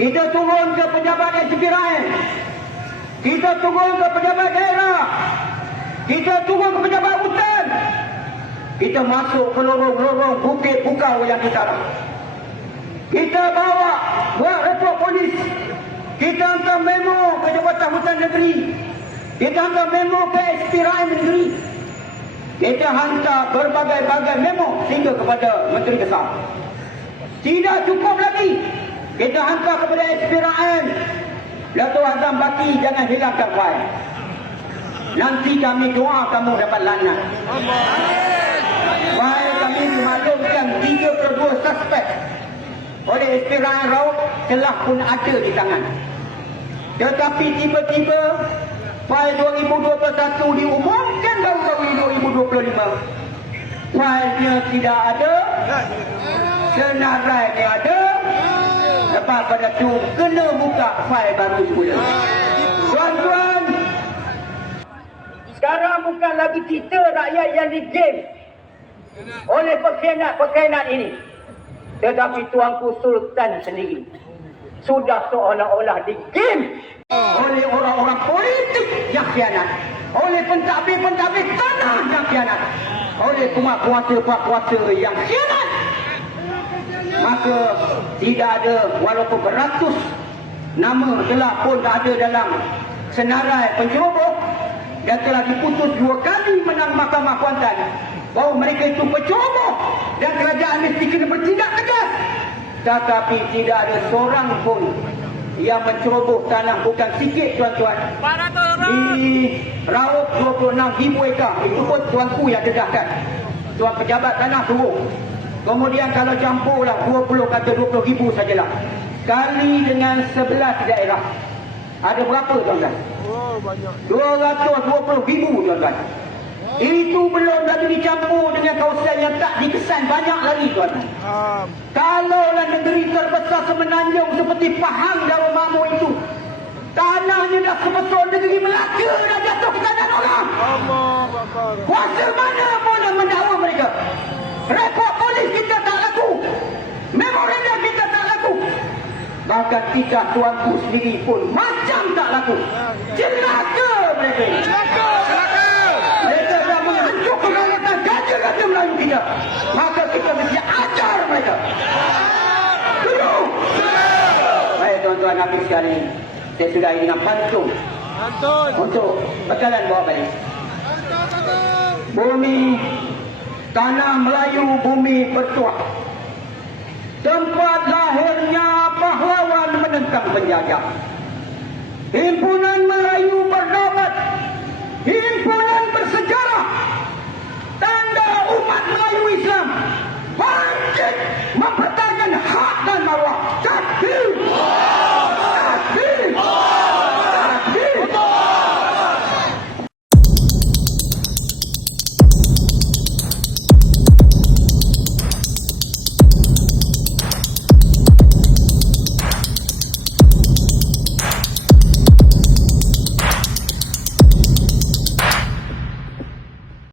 Kita turun ke pejabat SPRM. Kita turun ke pejabat daerah. Kita turun ke pejabat hutan. Kita masuk ke lorong-lorong bukit bukau yang kita. Kita bawa buat report polis. Kita hantar memo ke Jabatan Hutan Negeri. Kita hantar memo ke SPRM Negeri. Kita hantar berbagai-bagai memo sehingga kepada Menteri Besar. Tidak cukup lagi. Kita hantar kepada SPRM. Dato' Azam Baki jangan hilangkan fail. Nanti kami doa kamu dapat lanat. Fail kami dimaklumkan 32 suspek oleh SPRM Raut telah pun ada di tangan. Tetapi tiba-tiba fail 2021 diumumkan baru-baru 2025. Failnya tidak ada. Senarai dia ada. Lepas pada tu kena buka fail baru semula. Tuan-tuan, sekarang bukan lagi kita rakyat yang di game oleh pekhianat-pekhianat ini. Tetapi Tuanku Sultan sendiri sudah seolah-olah di game oleh orang-orang politik yang khianat. Oleh pentadbir-pentadbir tanah yang khianat. Oleh penguasa-penguasa yang khianat. Maka tidak ada walaupun beratus nama telah pun tak ada dalam senarai penceroboh dan telah diputus dua kali menang Mahkamah Kuantan. Bahawa mereka itu penceroboh dan kerajaan mesti kena bertindak tegas. Tetapi tidak ada seorang pun yang menceroboh tanah bukan sikit tuan-tuan. Di Raub 26 ribu ekar itu pun tuanku yang dedahkan. Tuan pejabat tanah turun kemudian kalau campurlah 20 kata 20 ribu sajalah kali dengan 11 daerah ada berapa tuan-tuan? Oh, banyak. 220 ribu tuan-tuan itu belum lagi dicampur dengan kawasan yang tak dikesan banyak lagi tuan-tuan Um, Kalaulah negeri terbesar semenanjung seperti Pahang Darul Makmur itu Tanahnya dah sebesar negeri Melaka dah jatuh ke tangan orang Allah. Kuasa mana Bahkan kita tuanku sendiri pun. Macam tak laku. Celaka mereka. Ini Mereka dah menghancurkan kekuatan gajah-gajah Melayu kita. Maka kita mesti ajar mereka. Setuju? Baik tuan-tuan habis sekali Saya sudah dengan pantun. Anton. Untuk bekalan bawa balik. Bumi Tanah Melayu bumi bertuah. Tempat akan menjaga. Himpunan Melayu.